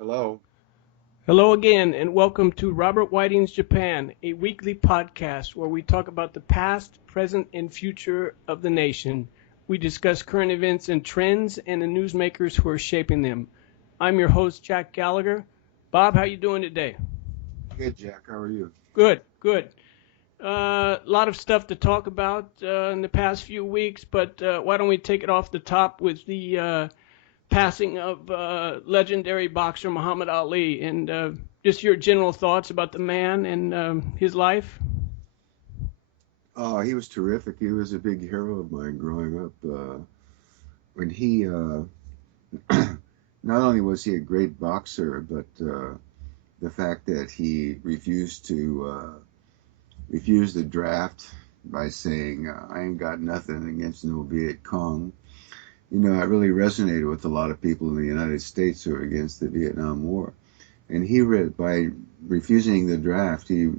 Hello. Hello again, and welcome to Robert Whiting's Japan, a weekly podcast where we talk about the past, present, and future of the nation. We discuss current events and trends and the newsmakers who are shaping them. I'm your host, Jack Gallagher. Bob, how you doing today? Good, Jack. How are you? Good, good. A lot of stuff to talk about in the past few weeks, but why don't we take it off the top with the passing of legendary boxer Muhammad Ali, and just your general thoughts about the man and his life. He was terrific. He was a big hero of mine growing up. When he, not only was he a great boxer, but the fact that he refused the draft by saying, "I ain't got nothing against no Viet Cong." It really resonated with a lot of people in the United States who are against the Vietnam War. And by refusing the draft, he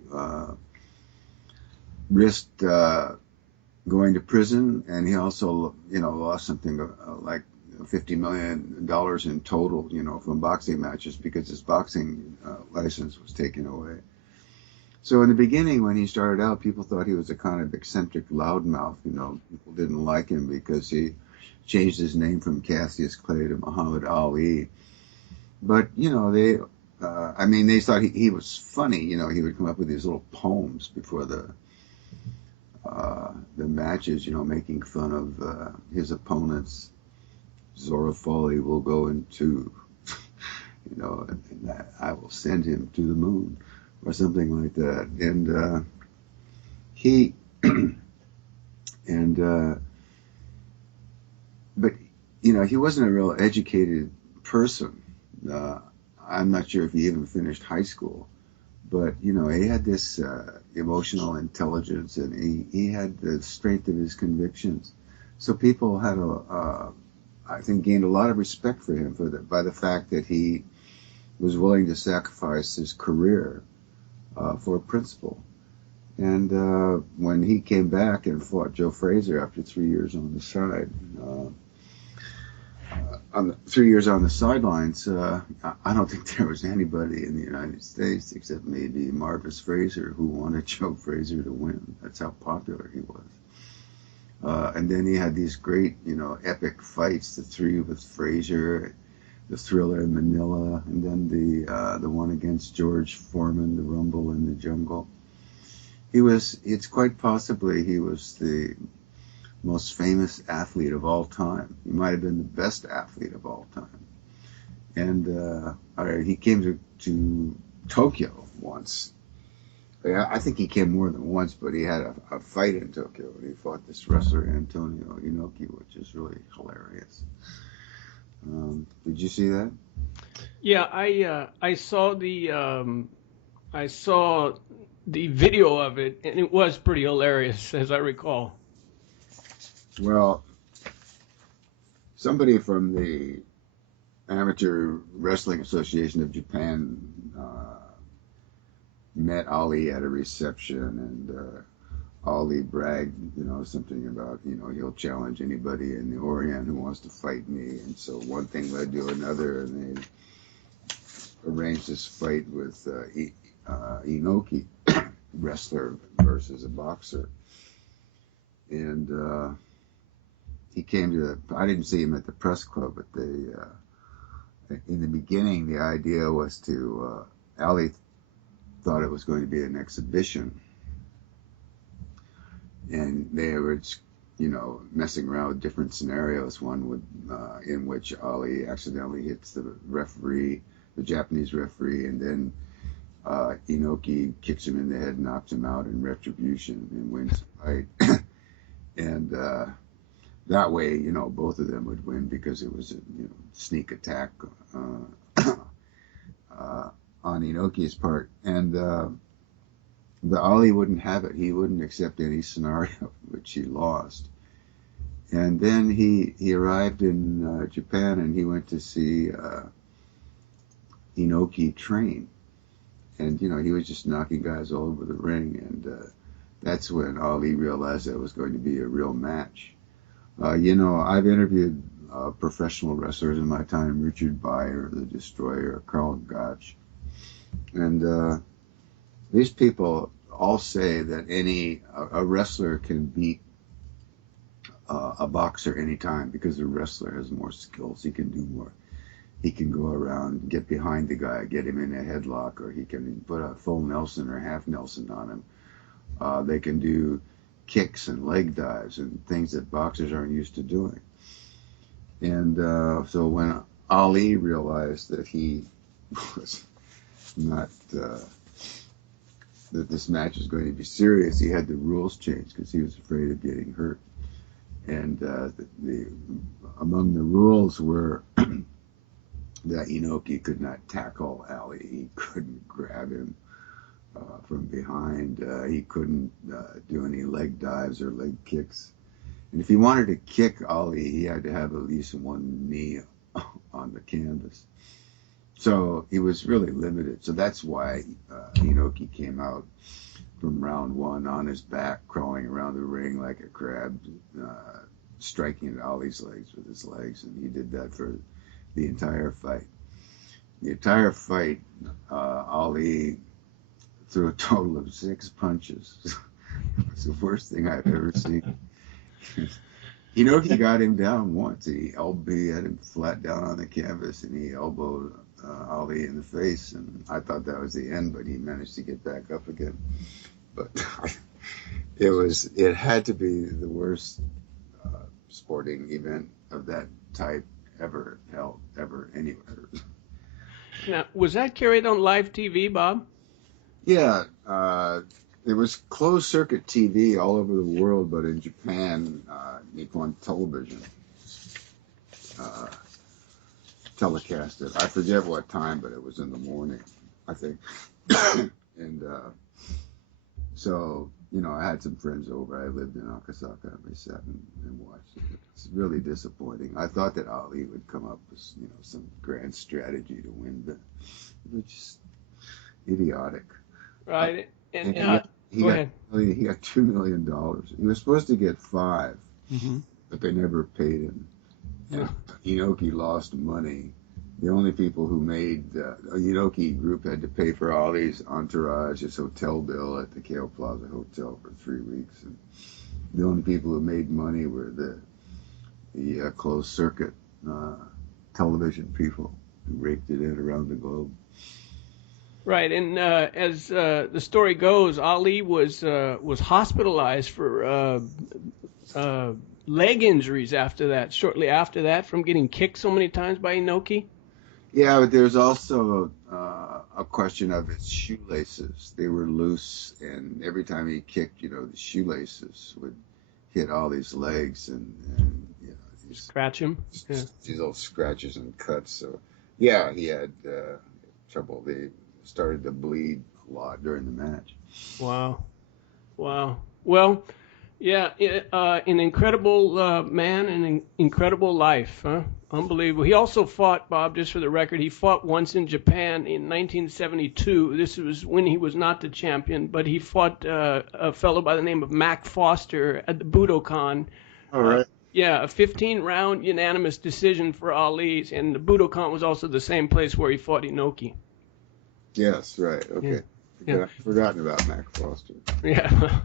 risked going to prison, and he also, lost something like $50 million in total, from boxing matches because his boxing license was taken away. So in the beginning, when he started out, people thought he was a kind of eccentric loudmouth. People didn't like him because he changed his name from Cassius Clay to Muhammad Ali. But they thought he was funny. He would come up with these little poems before the matches, making fun of his opponents. Zora Foley will go into, and I will send him to the moon, or something like that. And he, and but he wasn't a real educated person. Uh, I'm not sure if he even finished high school. But he had this emotional intelligence, and he had the strength of his convictions. So people had I think, gained a lot of respect for him by the fact that he was willing to sacrifice his career for a principle. And when he came back and fought Joe Frazier after 3 years on the side, 3 years on the sidelines, I don't think there was anybody in the United States except maybe Marvis Frazier who wanted Joe Frazier to win. That's how popular he was. And then he had these great, epic fights, the three with Frazier, the Thriller in Manila, and then the one against George Foreman, the Rumble in the Jungle. It's quite possibly he was the most famous athlete of all time. He might have been the best athlete of all time. And he came to Tokyo once. Yeah, I think he came more than once, but he had a fight in Tokyo, and he fought this wrestler Antonio Inoki, which is really hilarious. Did you see that? Yeah, I saw the video of it, and it was pretty hilarious, as I recall. Well, somebody from the Amateur Wrestling Association of Japan met Ali at a reception, and Ali bragged, something about, he'll challenge anybody in the Orient who wants to fight me. And so one thing led to another, and they arranged this fight with Inoki, wrestler versus a boxer. And he came I didn't see him at the press club, but in the beginning, the idea was Ali thought it was going to be an exhibition. And they were, messing around with different scenarios. One in which Ali accidentally hits the referee, the Japanese referee, and then Inoki kicks him in the head, knocks him out in retribution, and wins the fight. And that way, both of them would win because it was a sneak attack on Inoki's part. And but Ali wouldn't have it. He wouldn't accept any scenario which he lost. And then he arrived in Japan, and he went to see Inoki train. And, he was just knocking guys all over the ring. And that's when Ali realized that it was going to be a real match. I've interviewed professional wrestlers in my time, Richard Beyer, the Destroyer, Carl Gotch. And these people all say that a wrestler can beat a boxer anytime because the wrestler has more skills. He can do more. He can go around, get behind the guy, get him in a headlock, or he can put a full Nelson or half Nelson on him. They can do kicks and leg dives and things that boxers aren't used to doing. And so when Ali realized that he was not, that this match was going to be serious, he had the rules changed because he was afraid of getting hurt. And among the rules were that Inoki could not tackle Ali. He couldn't grab him from behind. He couldn't do any leg dives or leg kicks. And if he wanted to kick Ali, he had to have at least one knee on the canvas. So he was really limited. So that's why Inoki came out from round one on his back, crawling around the ring like a crab, striking at Ali's legs with his legs. And he did that for the entire fight. The entire fight, Ali threw a total of 6 punches. It was the worst thing I've ever seen. Inoki got him down once. He had him flat down on the canvas, and he elbowed Ali in the face, and I thought that was the end, but he managed to get back up again. But it had to be the worst sporting event of that type ever held, ever, anywhere. Now, was that carried on live TV, Bob? Yeah, it was closed circuit TV all over the world, but in Japan, Nippon Television telecast it. I forget what time, but it was in the morning, I think. And so, I had some friends over. I lived in Akasaka, and we sat and watched it. It's really disappointing. I thought that Ali would come up with, some grand strategy to win, but it was just idiotic. Right. And he got $2 million. He was supposed to get 5, but they never paid him. And Inoki lost money. The only people who made the Inoki group had to pay for Ali's entourage, his hotel bill at the Kale Plaza Hotel for 3 weeks. And the only people who made money were the closed circuit television people who raked it in around the globe. Right, and as the story goes, Ali was hospitalized for leg injuries shortly after that, from getting kicked so many times by Inoki. Yeah, but there's also a question of his shoelaces. They were loose, and every time he kicked, the shoelaces would hit Ali's legs, and scratch him. Yeah. These little scratches and cuts. So, yeah, he had trouble. They started to bleed a lot during the match. Wow. Well, yeah, an incredible man and an incredible life, huh? Unbelievable. He also fought, Bob, just for the record, he fought once in Japan in 1972. This was when he was not the champion, but he fought a fellow by the name of Mac Foster at the Budokan. All right. Yeah, a 15-round unanimous decision for Ali, and the Budokan was also the same place where he fought Inoki. Yes, right. Okay. Yeah. I've forgotten about Mac Foster. Yeah.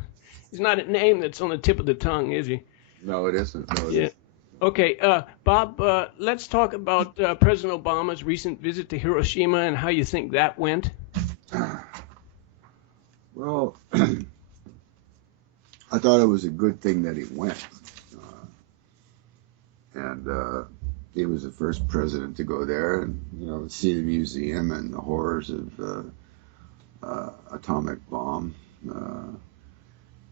He's not a name that's on the tip of the tongue, is he? No, it isn't. No, it Yeah. isn't. Okay, Bob, let's talk about President Obama's recent visit to Hiroshima and how you think that went. Well, I thought it was a good thing that he went. And he was the first president to go there and, see the museum and the horrors of atomic bomb.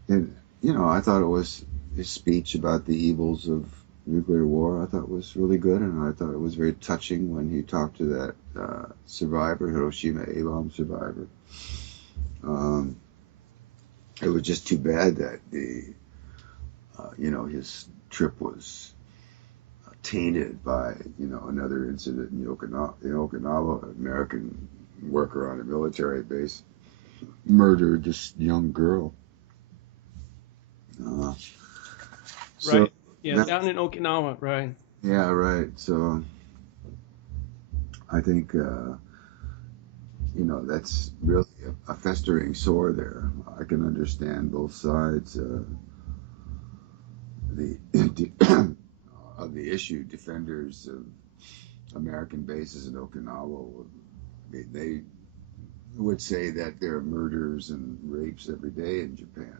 And, I thought it was his speech about the evils of nuclear war, I thought was really good. And I thought it was very touching when he talked to that survivor, Hiroshima A-bomb survivor. It was just too bad that his trip was tainted by, another incident in Okinawa, American worker on a military base murdered this young girl. Right. Yeah, down in Okinawa, right. Yeah, right. So I think that's really a festering sore there. I can understand both sides. The of the issue, defenders of American bases in Okinawa, they would say that there are murders and rapes every day in Japan.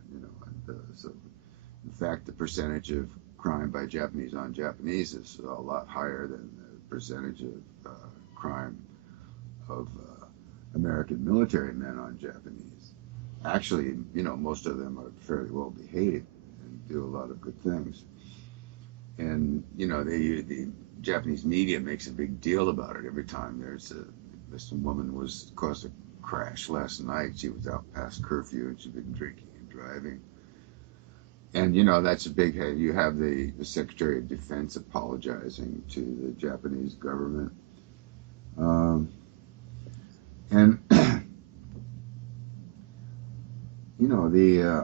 So in fact, the percentage of crime by Japanese on Japanese is a lot higher than the percentage of crime of American military men on Japanese. Actually, most of them are fairly well behaved and do a lot of good things. And the Japanese media makes a big deal about it every time this woman was caused a crash last night. She was out past curfew and she'd been drinking and driving. And that's a big head. You have the Secretary of Defense apologizing to the Japanese government. And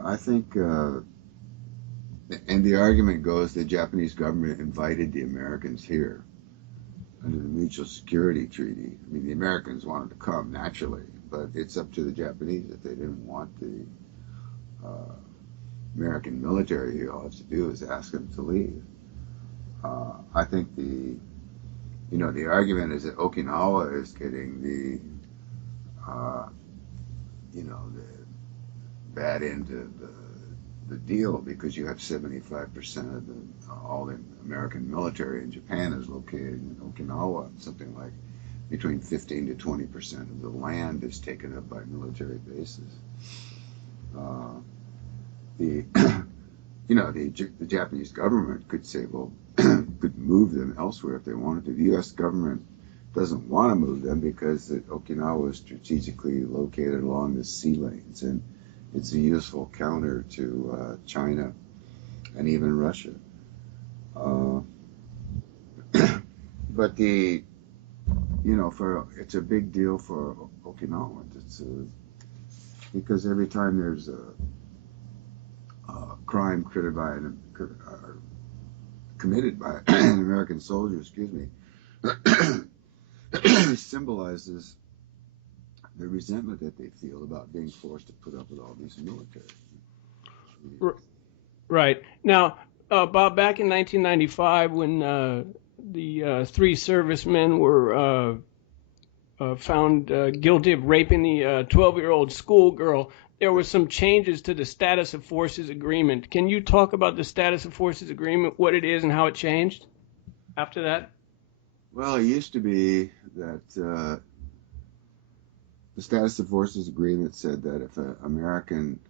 I think and the argument goes the Japanese government invited the Americans here under the Mutual Security Treaty. I mean, the Americans wanted to come naturally, but it's up to the Japanese if they didn't want the American military here. All they have to do is ask them to leave. I think the argument is that Okinawa is getting the bad end of the deal because you have 75% of all the American military in Japan is located in Okinawa. Something like between 15 to 20% of the land is taken up by military bases. The the Japanese government could say, well, could move them elsewhere if they wanted to. The U.S. government doesn't want to move them because Okinawa is strategically located along the sea lanes, and it's a useful counter to China and even Russia. But it's a big deal for Okinawa. Because every time there's a crime committed by an American soldier, symbolizes the resentment that they feel about being forced to put up with all these military. Right. Now, Bob, back in 1995, when the three servicemen were found guilty of raping the 12-year-old schoolgirl, there were some changes to the Status of Forces Agreement. Can you talk about the Status of Forces Agreement, what it is, and how it changed after that? Well, it used to be that the Status of Forces Agreement said that if an American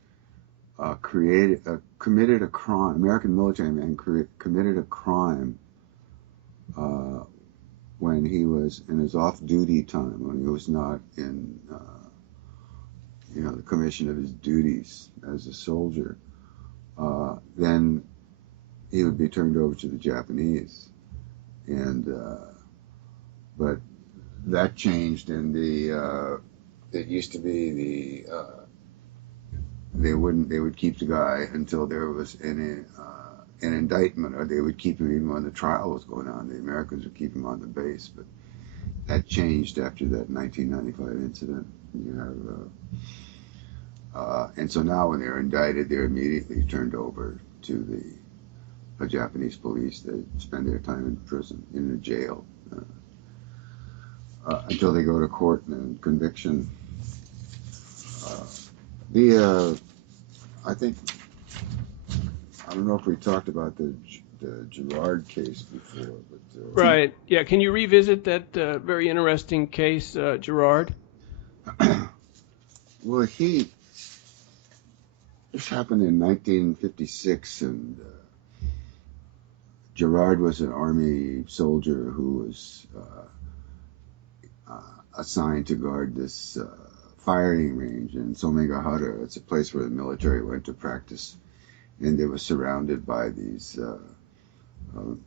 committed a crime, American military man committed a crime when he was in his off-duty time, when he was not in the commission of his duties as a soldier, then he would be turned over to the Japanese. And but that changed, and it used to be they would keep the guy until there was an indictment, or they would keep him even when the trial was going on. The Americans would keep him on the base, but that changed after that 1995 incident. And so now when they're indicted, they're immediately turned over to the Japanese police. They spend their time in prison, in a jail, until they go to court and conviction. I think, I don't know if we talked about the Girard case before, but right. Yeah. Can you revisit that very interesting case, Girard? Well, this happened in 1956, and Girard was an army soldier who was assigned to guard this firing range in Somegahara. It's a place where the military went to practice, and they were surrounded by these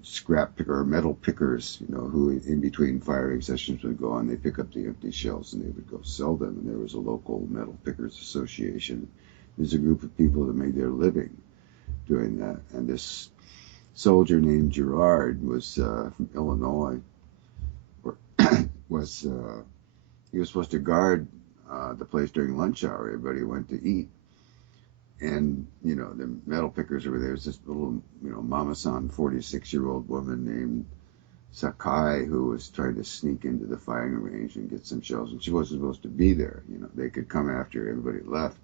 scrap picker, metal pickers, who in between firing sessions would go on, they pick up the empty shells and they would go sell them. And there was a local metal pickers association. There's a group of people that made their living doing that. And this soldier named Gerard was from Illinois. Or was He was supposed to guard the place during lunch hour. Everybody went to eat, and the metal pickers over there was this little Mama-san 46-year-old woman named Sakai who was trying to sneak into the firing range and get some shells, and she wasn't supposed to be there. They could come after everybody left.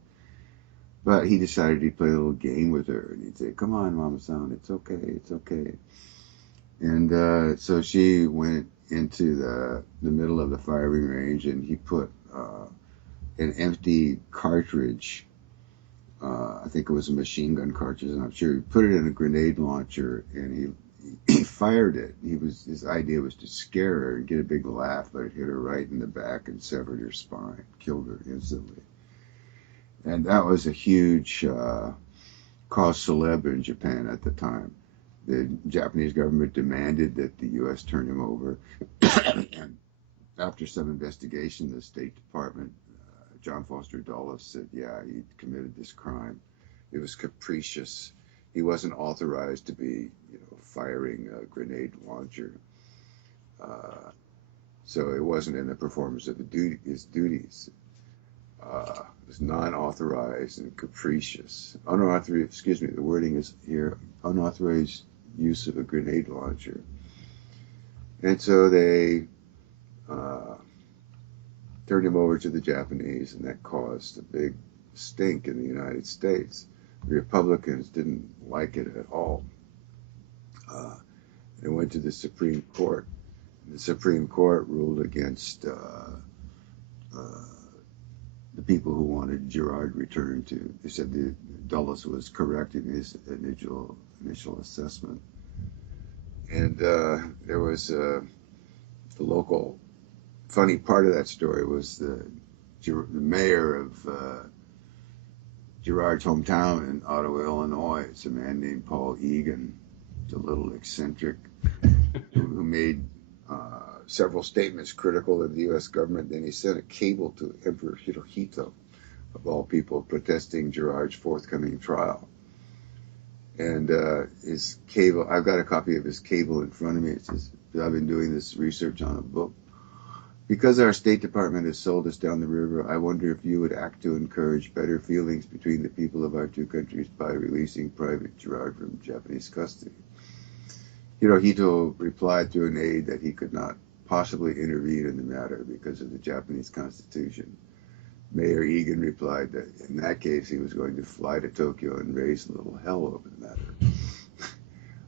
But he decided he'd play a little game with her, and he'd say, "Come on, Mama-san, it's okay, it's okay." And so she went into the middle of the firing range, and he put an empty cartridge, I think it was a machine gun cartridge, I'm not sure. He put it in a grenade launcher, and he fired it. His idea was to scare her and get a big laugh, but it hit her right in the back and severed her spine, killed her instantly. And that was a huge cause célèbre in Japan at the time. The Japanese government demanded that the U.S. turn him over. And after some investigation, the State Department, John Foster Dulles, said, yeah, he committed this crime. It was capricious. He wasn't authorized to be, firing a grenade launcher. So it wasn't in the performance of his duties. It was non-authorized and capricious. The wording is here, unauthorized use of a grenade launcher. And so they turned him over to the Japanese, and that caused a big stink in the United States. The Republicans didn't like it at all. It went to the Supreme Court. The Supreme Court ruled against the people who wanted Gerard returned to. They said that Dulles was correct in his initial assessment. And there was the local funny part of that story was the mayor of Gerard's hometown in Ottawa, Illinois. It's a man named Paul Egan. He's a little eccentric who made several statements critical of the U.S. government. Then he sent a cable to Emperor Hirohito, of all people, protesting Gerard's forthcoming trial. And his cable, I've got a copy of his cable in front of me. It says, I've been doing this research on a book. Because our State Department has sold us down the river, I wonder if you would act to encourage better feelings between the people of our two countries by releasing Private Gerard from Japanese custody. Hirohito replied through an aide that he could not possibly intervene in the matter because of the Japanese Constitution. Mayor Egan replied that in that case he was going to fly to Tokyo and raise a little hell over the matter.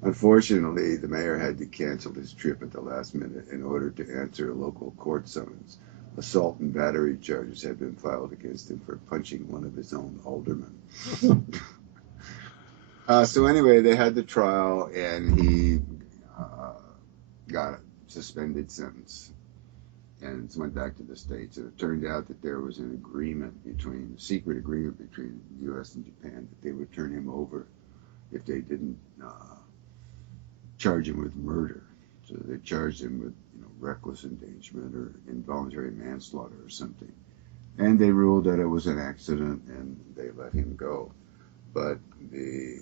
Unfortunately, the mayor had to cancel his trip at the last minute in order to answer a local court summons. Assault and battery charges had been filed against him for punching one of his own aldermen. So anyway, they had the trial, and he got a suspended sentence and went back to the States. And it turned out that there was an secret agreement between the U.S. and Japan that they would turn him over if they didn't charge him with murder. So they charged him with reckless endangerment or involuntary manslaughter or something. And they ruled that it was an accident, and they let him go. But Dwight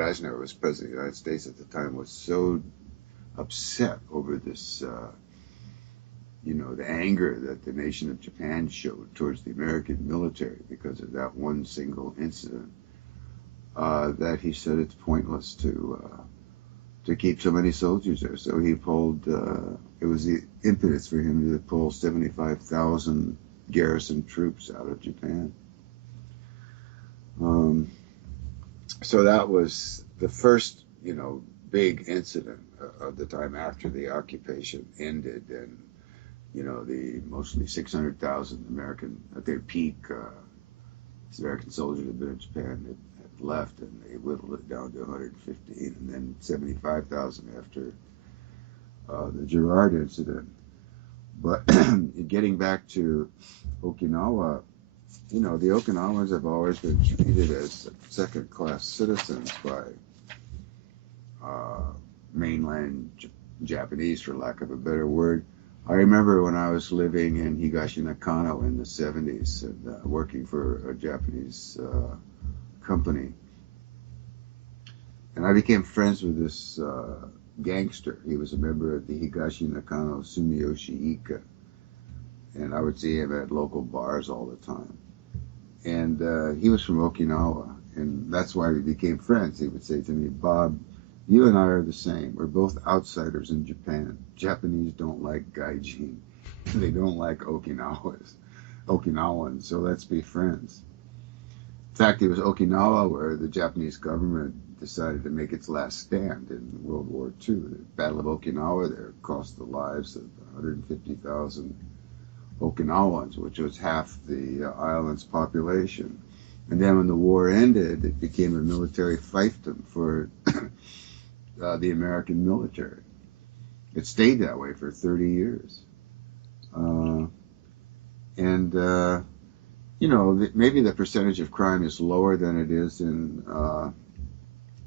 Eisenhower was president of the United States at the time, was so upset over this, the anger that the nation of Japan showed towards the American military because of that one single incident, that he said it's pointless to keep so many soldiers there. So he pulled, it was the impetus for him to pull 75,000 garrison troops out of Japan. So that was the first, big incident of the time after the occupation ended, and, the mostly 600,000 American, at their peak, American soldiers had been in Japan had left, and they whittled it down to 115, and then 75,000 after the Gerard incident. But getting back to Okinawa, the Okinawans have always been treated as second-class citizens by mainland Japanese, for lack of a better word. I remember when I was living in Higashi Nakano in the 70s and working for a Japanese company. And I became friends with this gangster. He was a member of the Higashi Nakano Sumiyoshi Ika, and I would see him at local bars all the time. And he was from Okinawa, and that's why we became friends. He would say to me, Bob, you and I are the same. We're both outsiders in Japan. Japanese don't like gaijin. They don't like Okinawans, so let's be friends. In fact, it was Okinawa where the Japanese government decided to make its last stand in World War II. The Battle of Okinawa there cost the lives of 150,000 Okinawans, which was half the island's population. And then when the war ended, it became a military fiefdom for the American military. It stayed that way for 30 years. And you know, maybe the percentage of crime is lower than it is in,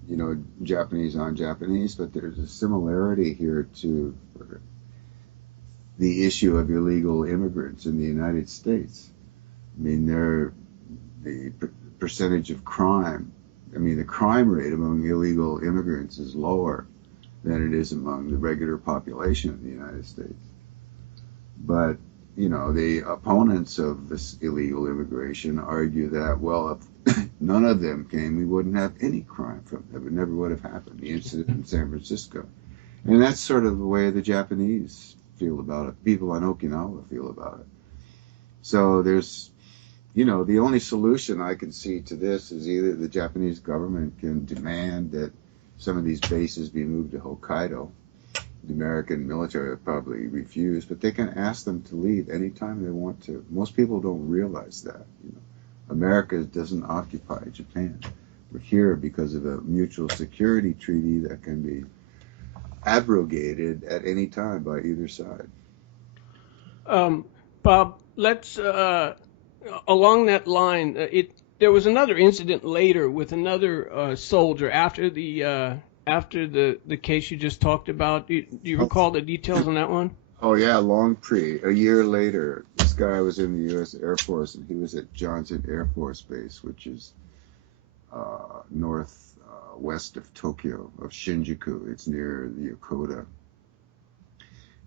you know, Japanese on Japanese, but there's a similarity here to the issue of illegal immigrants in the United States. I mean, the percentage of crime, I mean, the crime rate among illegal immigrants is lower than it is among the regular population of the United States. But, you know, the opponents of this illegal immigration argue that, well, if none of them came, we wouldn't have any crime from them. It never would have happened, the incident in San Francisco. And that's sort of the way the Japanese feel about it. People on Okinawa feel about it. So there's, you know, the only solution I can see to this is either the Japanese government can demand that some of these bases be moved to Hokkaido. The American military would probably refuse, but they can ask them to leave anytime they want to. Most people don't realize that. You know, America doesn't occupy Japan. We're here because of a mutual security treaty that can be abrogated at any time by either side. Bob, let's along that line. There was another incident later with another soldier after the case you just talked about. Do you recall the details on that one? Oh yeah, a year later, this guy was in the U.S. Air Force, and he was at Johnson Air Force Base, which is northwest of Tokyo, of Shinjuku. It's near the Yokota.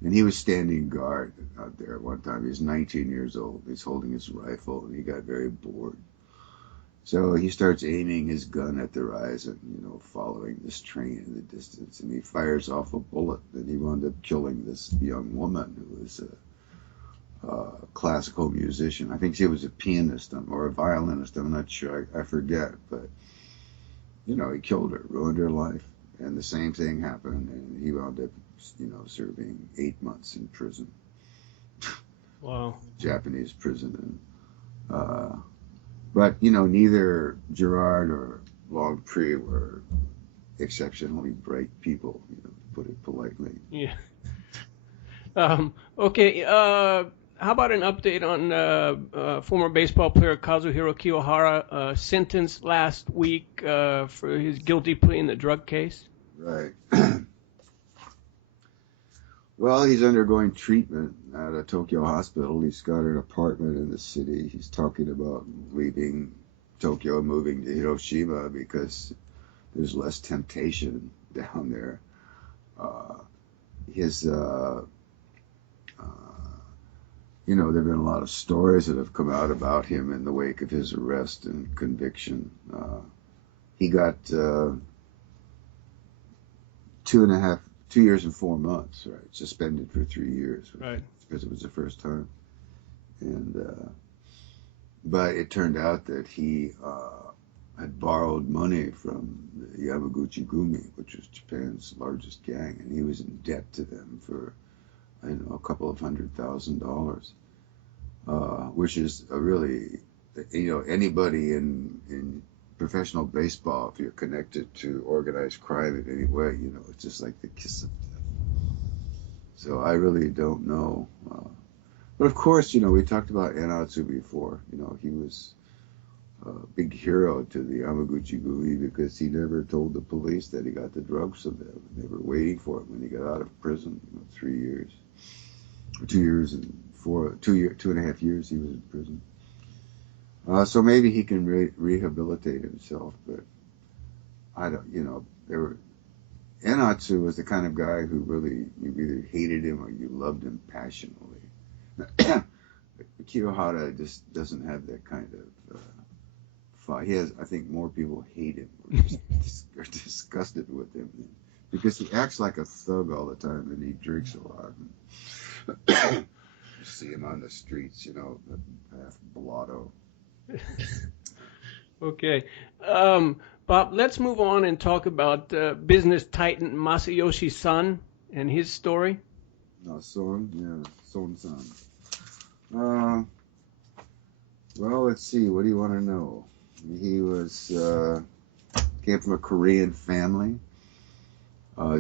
And he was standing guard out there at one time. He was 19 years old. He's holding his rifle, and he got very bored. So he starts aiming his gun at the horizon, you know, following this train in the distance, and he fires off a bullet, and he wound up killing this young woman who was a classical musician. I think she was a pianist or a violinist. I'm not sure. I forget. But, you know, he killed her, ruined her life. And the same thing happened, and he wound up, you know, serving 8 months in prison. Wow. Japanese prison. But, you know, neither Gerard or Longpree were exceptionally bright people, you know, to put it politely. Yeah. Okay. How about an update on former baseball player Kazuhiro Kiyohara, sentenced last week for his guilty plea in the drug case? Right. Well, he's undergoing treatment at a Tokyo hospital. He's got an apartment in the city. He's talking about leaving Tokyo and moving to Hiroshima because there's less temptation down there. You know, there have been a lot of stories that have come out about him in the wake of his arrest and conviction. He got 2 years and 4 months, right? Suspended for 3 years, right? Because it was the first time. And but it turned out that he had borrowed money from the Yamaguchi Gumi, which was Japan's largest gang, and he was in debt to them for, I don't know, a couple of $100,000, which is a really, you know, anybody in professional baseball, if you're connected to organized crime in any way, you know, it's just like the kiss of death. So I really don't know. But of course, you know, we talked about Enatsu before. You know, he was a big hero to the Yamaguchi Gumi because he never told the police that he got the drugs from them. They were waiting for him when he got out of prison, you know, 3 years. 2 years and 2.5 years he was in prison. So maybe he can rehabilitate himself, but I don't, you know, There were Enatsu was the kind of guy who really you either hated him or you loved him passionately. Kiyohara just doesn't have that kind of fight. He has, I think, more people hate him or just are disgusted with him because he acts like a thug all the time and he drinks a lot. You see him on the streets, half blotto. Okay. Bob, let's move on and talk about business titan Masayoshi Son and his story. Son-san. Well, let's see. What do you want to know? He came from a Korean family.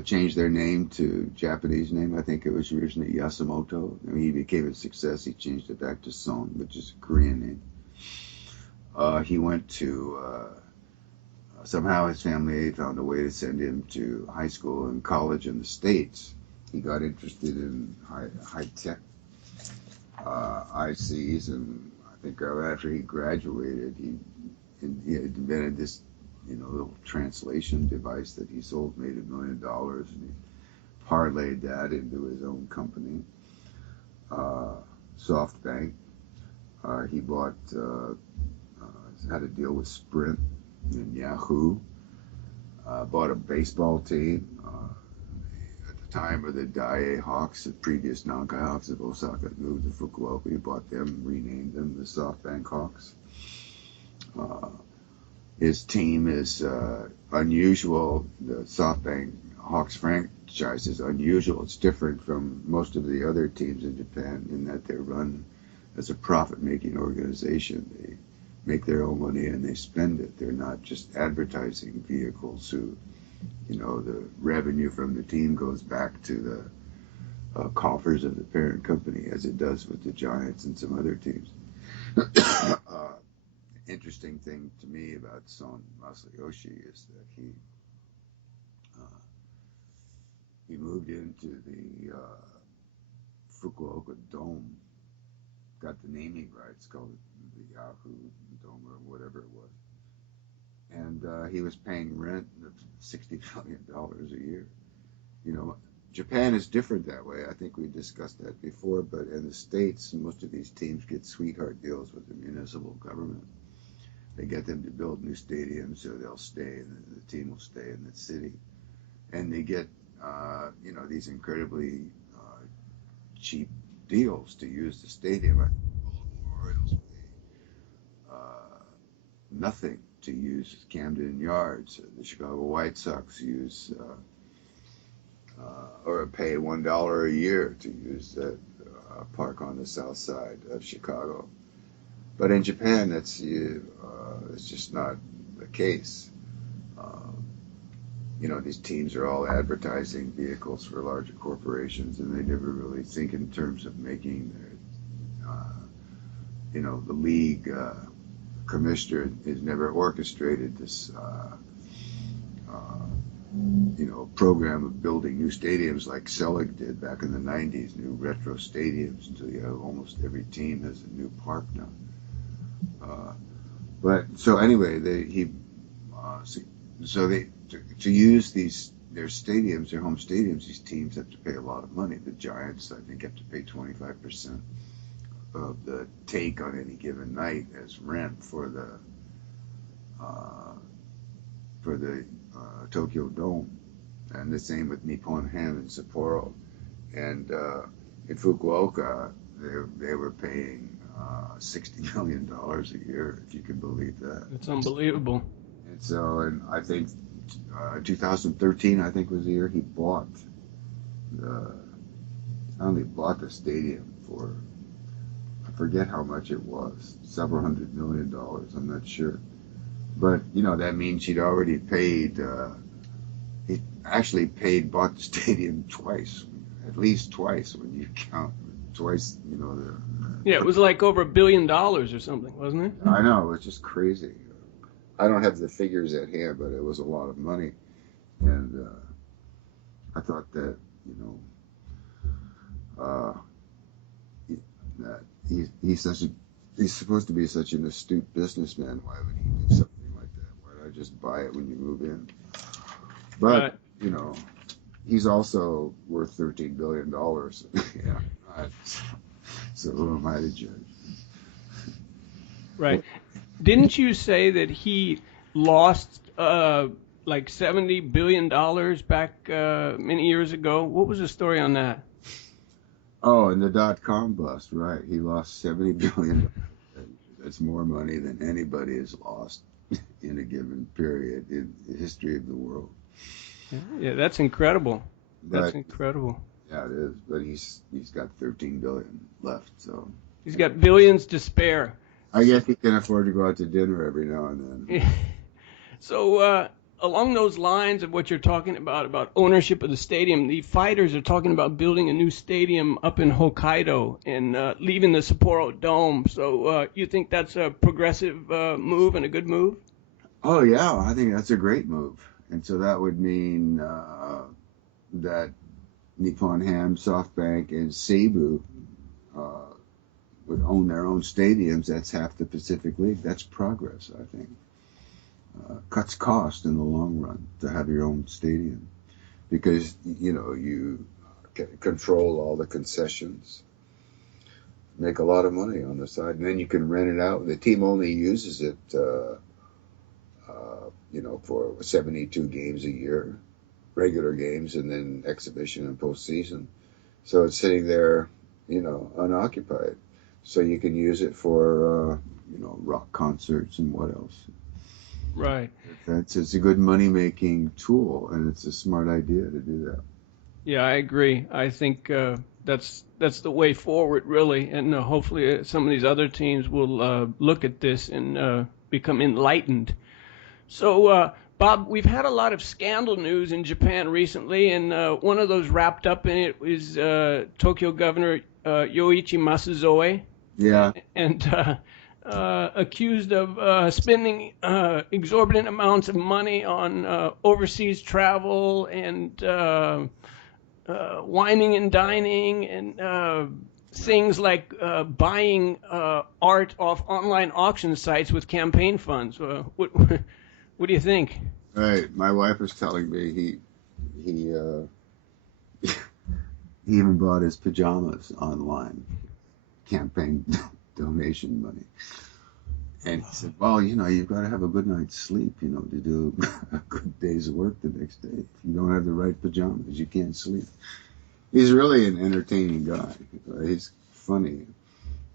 Changed their name to Japanese name. I think it was originally Yasumoto. He became a success. He changed it back to Son, which is a Korean name. He went to somehow his family found a way to send him to high school and college in the States. He got interested in high tech ICs, and I think after he graduated, he had invented this little translation device that he sold, made $1 million, and he parlayed that into his own company, SoftBank. He had a deal with Sprint and Yahoo. Bought a baseball team. At the time of the Daiei Hawks, the previous Nankai Hawks of Osaka, moved to Fukuoka. He bought them, renamed them the SoftBank Hawks. His team is unusual. The SoftBank Hawks franchise is unusual. It's different from most of the other teams in Japan in that they're run as a profit-making organization. They make their own money and they spend it. They're not just advertising vehicles who, the revenue from the team goes back to the coffers of the parent company, as it does with the Giants and some other teams. Interesting thing to me about Son Masayoshi is that he moved into the Fukuoka Dome, got the naming rights, called it the Yahoo Dome or whatever it was, and he was paying rent of $60 million a year. Japan is different that way. I think we discussed that before, but in the States, most of these teams get sweetheart deals with the municipal government. They get them to build new stadiums so they'll stay, and the team will stay in the city. And they get, these incredibly cheap deals to use the stadium. I think the Baltimore Orioles pay nothing to use Camden Yards. The Chicago White Sox use, or pay $1 a year to use that park on the south side of Chicago. But in Japan, it's just not the case. These teams are all advertising vehicles for larger corporations, and they never really think in terms of making the league commissioner has never orchestrated this, program of building new stadiums like Selig did back in the 90s, new retro stadiums, until you have almost every team has a new park now. But so anyway, to use their stadiums, their home stadiums, these teams have to pay a lot of money. The Giants, I think, have to pay 25% of the take on any given night as rent for the Tokyo Dome, and the same with Nippon Ham in Sapporo, and in Fukuoka they were paying $60 million a year, if you can believe that. It's unbelievable. And so, and I think 2013, I think, was the year he bought the stadium for, I forget how much it was, several $100 million, I'm not sure. But, that means he'd already paid, bought the stadium twice, at least twice when you count twice, Yeah, it was like over $1 billion or something, wasn't it? I know, it was just crazy. I don't have the figures at hand, but it was a lot of money. And I thought that, that he's supposed to be such an astute businessman. Why would he do something like that? Why not just buy it when you move in? But, Right. you know, he's also worth $13 billion. Yeah. Right. So who am I to judge? Right. Well, Didn't you say that he lost like $70 billion back many years ago? What was the story on that? oh, and the dot-com bust, right. He lost $70 billion. That's more money than anybody has lost in a given period in the history of the world. Yeah, yeah, that's incredible. That's But incredible. yeah, it is. But he's got 13 billion left, so He's got billions to spare. I guess he can afford to go out to dinner every now and then. So, along those lines of what you're talking about ownership of the stadium, the fighters are talking about building a new stadium up in Hokkaido and leaving the Sapporo Dome. So, you think that's a progressive move and a good move? Oh yeah, I think that's a great move. And so that would mean that Nippon Ham, SoftBank, and Seibu uh, would own their own stadiums. That's half the Pacific League. That's progress, I think. Cuts cost in the long run to have your own stadium because you know you can control all the concessions, make a lot of money on the side, and then you can rent it out. The team only uses it, you know, for 72 games a year, regular games, and then exhibition and postseason. So it's sitting there, you know, unoccupied. So you can use it for, you know, rock concerts and what else. Right. It's a good money making tool, and it's a smart idea to do that. Yeah, I agree. I think that's the way forward, really, and hopefully some of these other teams will look at this and become enlightened. So, Bob, we've had a lot of scandal news in Japan recently, and one of those wrapped up in it is Tokyo Governor Yoichi Masazoe, Yeah, and accused of spending exorbitant amounts of money on overseas travel and whining and dining and things like buying art off online auction sites with campaign funds. What do you think? right. My wife was telling me he he even bought his pajamas online, campaign donation money. And he said, "Well, you know, you've got to have a good night's sleep, you know, to do a good day's work the next day. If you don't have the right pajamas, you can't sleep." He's really an entertaining guy. He's funny,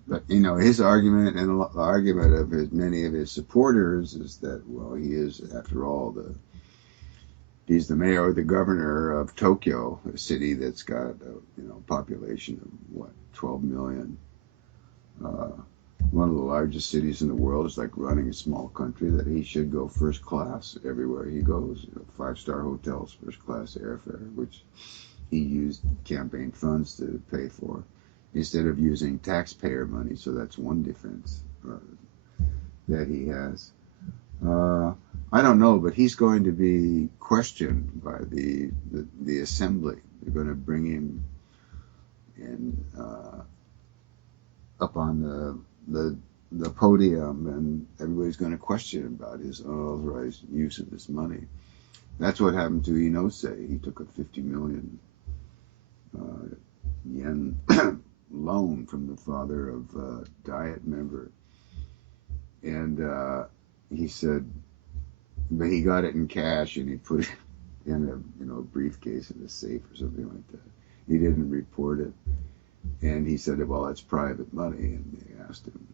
but you know, his argument and the argument of many of his supporters is that, well, he is, after all, he's the mayor or the governor of Tokyo, a city that's got a, you know, population of what, 12 million. Uh, One of the largest cities in the world. Is like running a small country, that he should go first class everywhere he goes. You know, five-star hotels, first class airfare, which he used campaign funds to pay for instead of using taxpayer money. So that's one difference that he has. Uh, I don't know, but he's going to be questioned by the assembly. They're going to bring him in up on the podium, and everybody's going to question about his unauthorized use of this money. That's what happened to Inose. He took a 50 million yen loan from the father of a Diet member, and he said, but he got it in cash and he put it in a, you know, briefcase in a safe or something like that. He didn't report it, and he said, well, it's private money. And they asked him,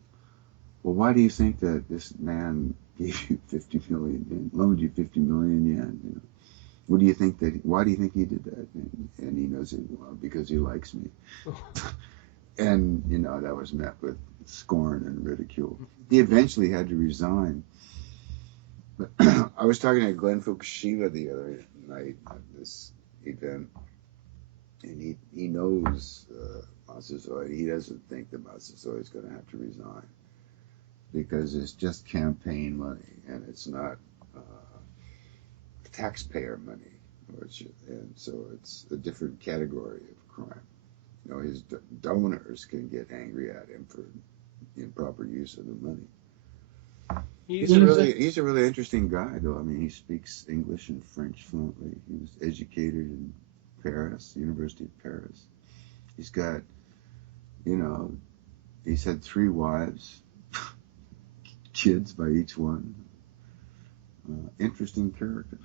well, why do you think that this man gave you 50 million yen, loaned you 50 million yen? You know, what do you think that? Why do you think he did that? And he knows it, well, because he likes me. And you know, that was met with scorn and ridicule. He eventually had to resign. But I was talking to Glenn Fukushima the other night at this event, and he knows Masayoshi. He doesn't think that Masayoshi is going to have to resign because it's just campaign money and it's not taxpayer money, and so it's a different category of crime. You know, his donors can get angry at him for improper use of the money. He's He's a really interesting guy, though. I mean, he speaks English and French fluently. He was educated in Paris, University of Paris. He's got, you know, he's had 3 wives, kids by each one. Interesting character.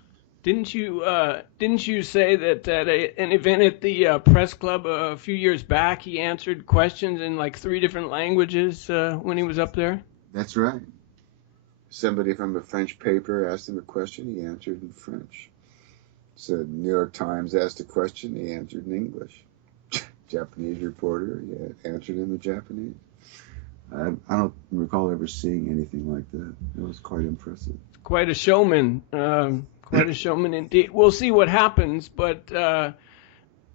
Didn't you say that at an event at the press club a few years back, he answered questions in like 3 different languages when he was up there? That's right. Somebody from a French paper asked him a question, he answered in French. So New York Times asked a question, he answered in English. Japanese reporter, he answered him in Japanese. I don't recall ever seeing anything like that. It was quite impressive. Quite a showman. Quite a showman indeed. We'll see what happens, but I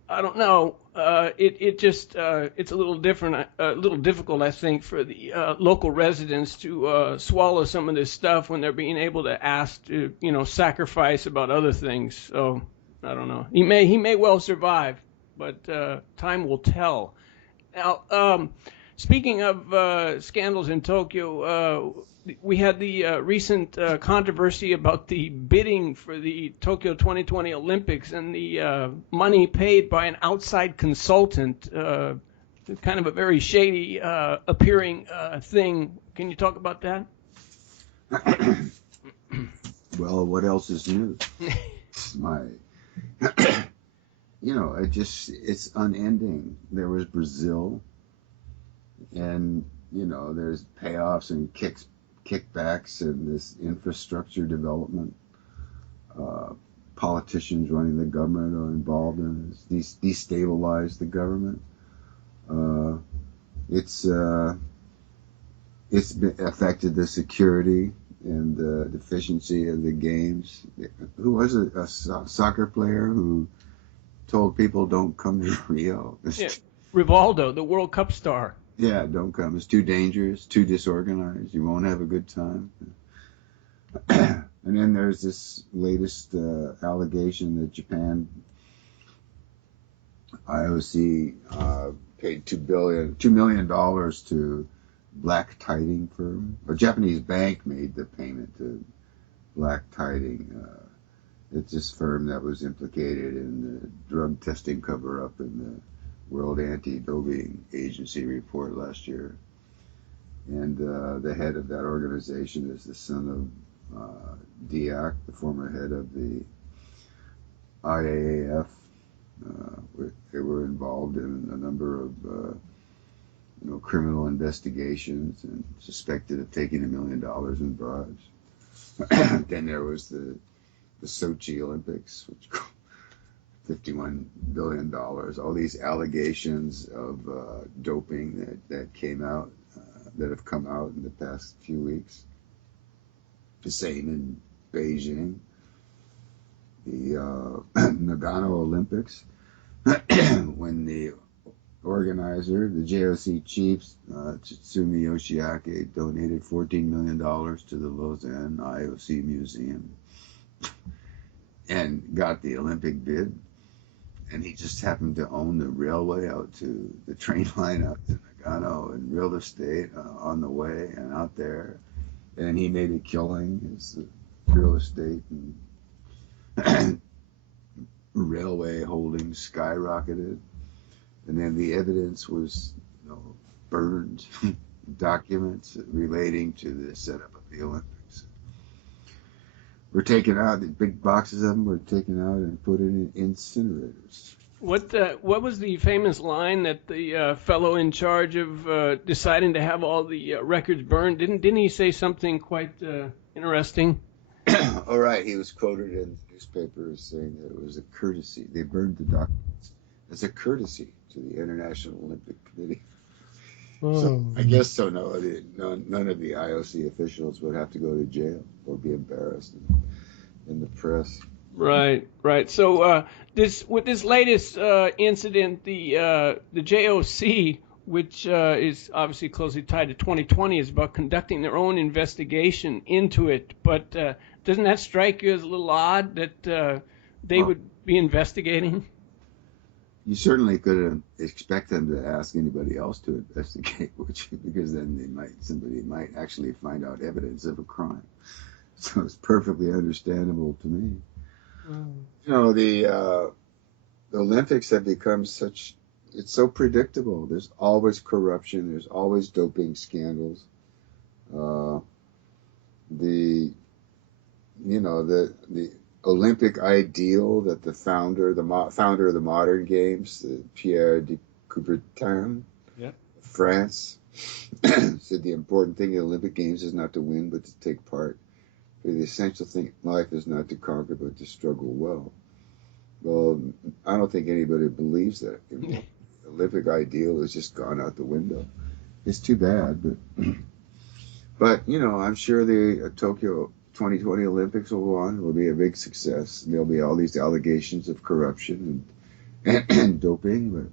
don't know. It's a little different, a little difficult, I think, for the local residents to swallow some of this stuff when they're being able to ask to, sacrifice about other things. So I don't know. He may well survive, but time will tell. Now, speaking of scandals in Tokyo, we had the recent controversy about the bidding for the Tokyo 2020 Olympics and the money paid by an outside consultant, kind of a very shady appearing thing. Can you talk about that? Well, what else is new? It's unending. There was Brazil, and, there's payoffs and kickbacks and this infrastructure development. Politicians running the government are involved in this, destabilize the government. It's affected the security and the efficiency of the games. Who was it? A soccer player who told people don't come to Rio. Yeah, Rivaldo, the World Cup star. Yeah, don't come. It's too dangerous, too disorganized. You won't have a good time. And then there's this latest allegation that Japan IOC paid $2 million to black tiding firm. A Japanese bank made the payment to black tiding. It's this firm that was implicated in the drug testing cover-up in the World Anti-Doping Agency report last year. And the head of that organization is the son of Diak, the former head of the IAAF. They were involved in a number of criminal investigations and suspected of taking $1 million in bribes. Then there was the Sochi Olympics, which $51 billion. All these allegations of doping that came out, that have come out in the past few weeks. The same in Beijing, the Nagano Olympics, when the organizer, the JOC chief, Tsutsumi Yoshiake, donated $14 million to the Lausanne IOC Museum and got the Olympic bid. And he just happened to own the railway out to the train line out to Nagano and real estate on the way and out there. And he made a killing. His real estate and railway holdings skyrocketed. And then the evidence was, burned, documents relating to the setup of the Olympics. Were taken out, the big boxes of them were taken out and put in incinerators. What was the famous line that the fellow in charge of deciding to have all the records burned, didn't he say something quite interesting? All right, he was quoted in the newspaper as saying that it was a courtesy. They burned the documents as a courtesy to the International Olympic Committee. Oh. So I guess so. No, none of the IOC officials would have to go to jail or be embarrassed in the press. Right. So with this latest incident, the JOC, which is obviously closely tied to 2020, is about conducting their own investigation into it. But doesn't that strike you as a little odd that they would be investigating? You certainly couldn't expect them to ask anybody else to investigate, because then somebody might actually find out evidence of a crime. So it's perfectly understandable to me. Mm. The Olympics have become it's so predictable. There's always corruption. There's always doping scandals. Uh, the, the Olympic ideal that the founder of the modern games, Pierre de Coubertin, Yep. France, said the important thing in the Olympic Games is not to win, but to take part. For the essential thing in life is not to conquer, but to struggle well. Well, I don't think anybody believes that. The Olympic ideal has just gone out the window. It's too bad, but I'm sure the Tokyo 2020 Olympics will go on. It will be a big success. There'll be all these allegations of corruption and doping,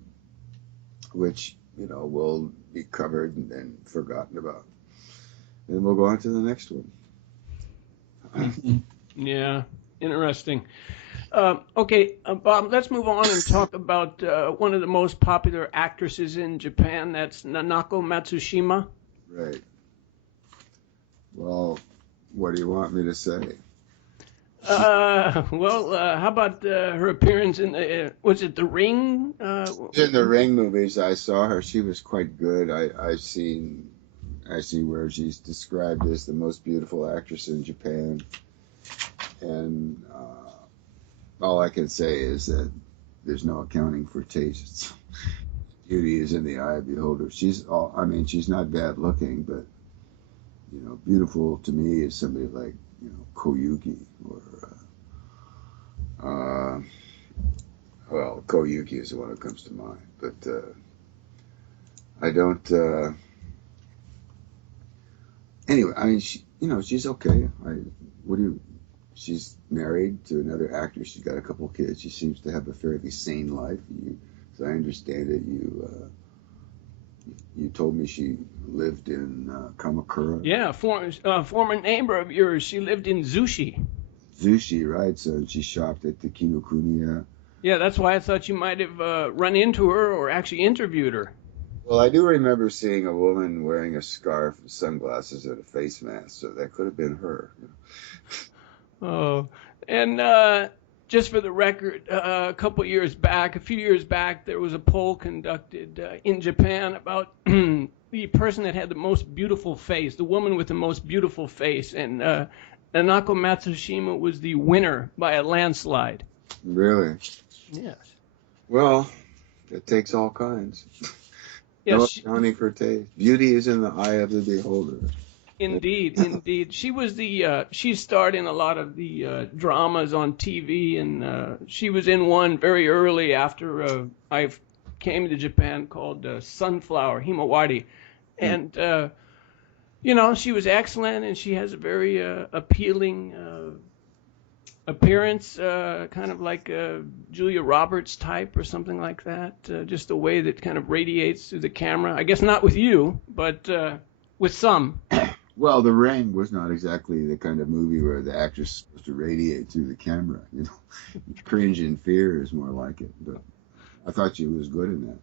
which will be covered and then forgotten about. And we'll go on to the next one. Yeah, interesting. Okay, Bob, let's move on and talk about one of the most popular actresses in Japan. That's Nanako Matsushima. Right. Well, what do you want me to say? How about her appearance in was it The Ring? In the Ring movies, I saw her. She was quite good. I see where she's described as the most beautiful actress in Japan, and all I can say is that there's no accounting for tastes. Beauty is in the eye of the beholder. She's not bad looking, but beautiful to me is somebody like Koyuki or Koyuki is the one that comes to mind, but I don't. Anyway, I mean, she's okay. She's married to another actor. She's got a couple of kids. She seems to have a fairly sane life. As I understand it, you told me she lived in Kamakura. Yeah, former neighbor of yours. She lived in Zushi. Zushi, right? So she shopped at the Kinokuniya. Yeah, that's why I thought you might have run into her or actually interviewed her. Well, I do remember seeing a woman wearing a scarf and sunglasses and a face mask, so that could have been her. Oh, and just for the record, a few years back, there was a poll conducted in Japan about the person that had the most beautiful face, the woman with the most beautiful face, and Nanako Matsushima was the winner by a landslide. Really? Yes. Well, it takes all kinds. Yes. No accounting for taste. Beauty is in the eye of the beholder. Indeed. She starred in a lot of the dramas on TV, and she was in one very early after I came to Japan called Sunflower Himawari, and she was excellent, and she has a very appealing appearance, kind of like Julia Roberts type or something like that. Just the way that kind of radiates through the camera. I guess not with you, but with some. Well, The Ring was not exactly the kind of movie where the actress is supposed to radiate through the camera. Cringe and fear is more like it. But I thought she was good in that.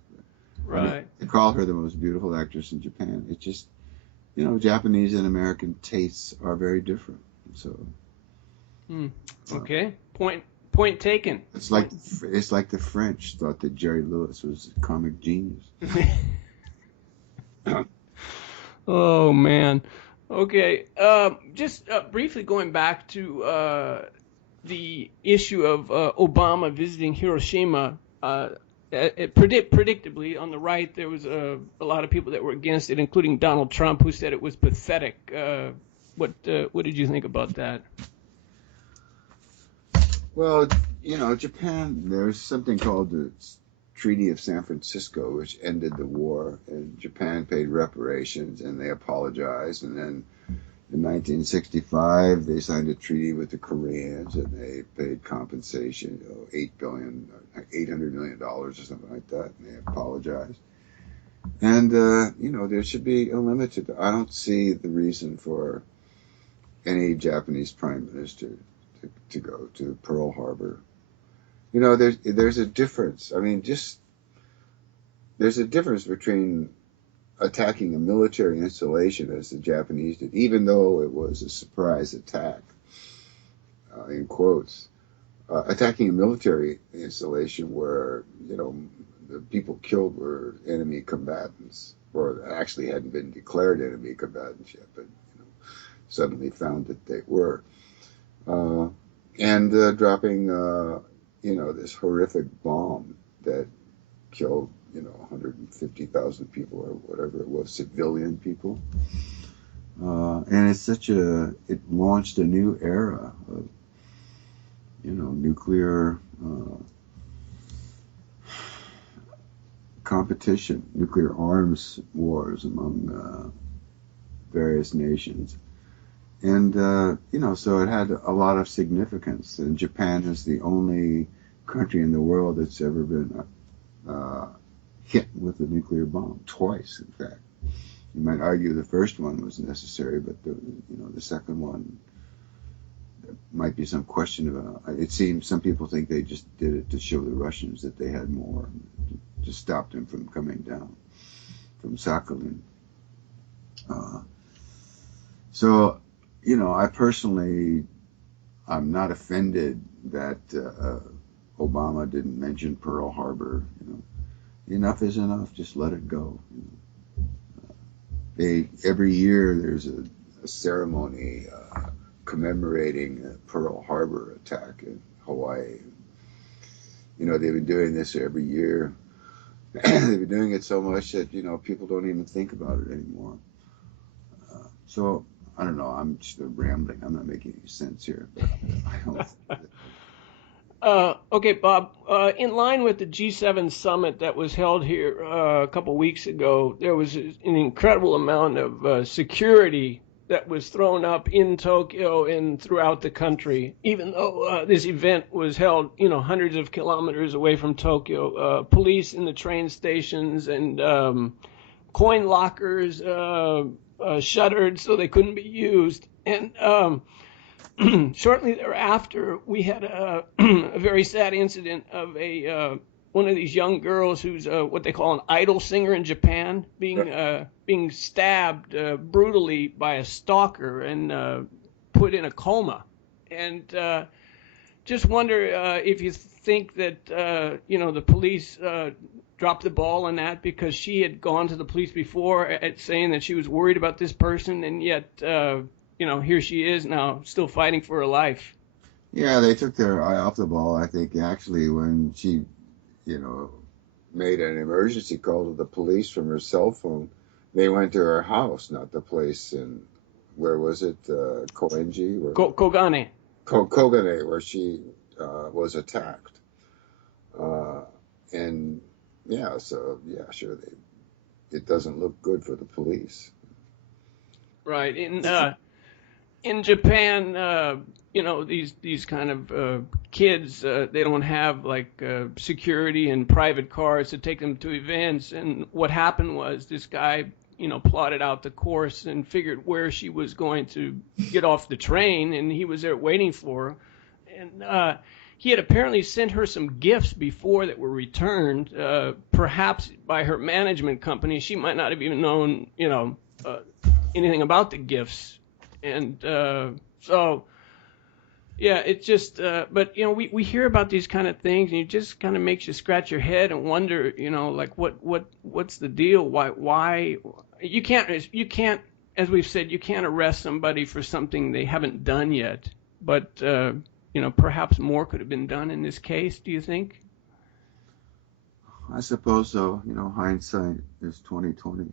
Right. They call her the most beautiful actress in Japan. It's just, Japanese and American tastes are very different. So. Okay. Point taken. It's like the French thought that Jerry Lewis was a comic genius. Oh man. Okay. Just briefly going back to the issue of Obama visiting Hiroshima. Predictably, on the right, there was a lot of people that were against it, including Donald Trump, who said it was pathetic. What did you think about that? Well, Japan, there's something called the Treaty of San Francisco, which ended the war, and Japan paid reparations, and they apologized. And then in 1965, they signed a treaty with the Koreans, and they paid compensation, $800 million or something like that, and they apologized. And, there should be a limit to that. I don't see the reason for any Japanese prime minister to go to Pearl Harbor. There's a difference. I mean, just there's a difference between attacking a military installation as the Japanese did, even though it was a surprise attack, in quotes, attacking a military installation where, the people killed were enemy combatants, or actually hadn't been declared enemy combatants yet, but suddenly found that they were. And dropping, this horrific bomb that killed, 150,000 people or whatever it was, civilian people. And it launched a new era of, nuclear competition, nuclear arms wars among various nations. And, so it had a lot of significance. And Japan is the only country in the world that's ever been hit with a nuclear bomb, twice, in fact. You might argue the first one was necessary, but the second one, there might be some question about. It seems some people think they just did it to show the Russians that they had more, to stop them from coming down from Sakhalin. So, I personally, I'm not offended that Obama didn't mention Pearl Harbor. Enough is enough. Just let it go. Every year there's a ceremony commemorating the Pearl Harbor attack in Hawaii. They've been doing this every year. They've been doing it so much that people don't even think about it anymore. So I don't know. I'm just rambling. I'm not making any sense here. But I don't. Okay, Bob. In line with the G7 summit that was held here a couple weeks ago, there was an incredible amount of security that was thrown up in Tokyo and throughout the country. Even though this event was held, hundreds of kilometers away from Tokyo, police in the train stations and coin lockers shuttered so they couldn't be used. And shortly thereafter, we had a very sad incident of one of these young girls who's what they call an idol singer in Japan being stabbed brutally by a stalker and put in a coma. And just wonder if you think that the police dropped the ball on that, because she had gone to the police before saying that she was worried about this person, and yet here she is now still fighting for her life. Yeah, they took their eye off the ball, I think, actually, when she, made an emergency call to the police from her cell phone. They went to her house, not the place in, where was it, Koenji? Kogane. Kogane, where she was attacked. And, yeah, so, yeah, sure, it doesn't look good for the police. Right. In Japan, these kind of kids, they don't have like security and private cars to take them to events. And what happened was this guy, plotted out the course and figured where she was going to get off the train, and he was there waiting for her. And he had apparently sent her some gifts before that were returned, perhaps by her management company. She might not have even known, anything about the gifts. And so, yeah, it's just, but, we hear about these kind of things, and it just kind of makes you scratch your head and wonder, like what's the deal? Why you can't, as we've said, you can't arrest somebody for something they haven't done yet, but, perhaps more could have been done in this case, do you think? I suppose so. Hindsight is 20/20.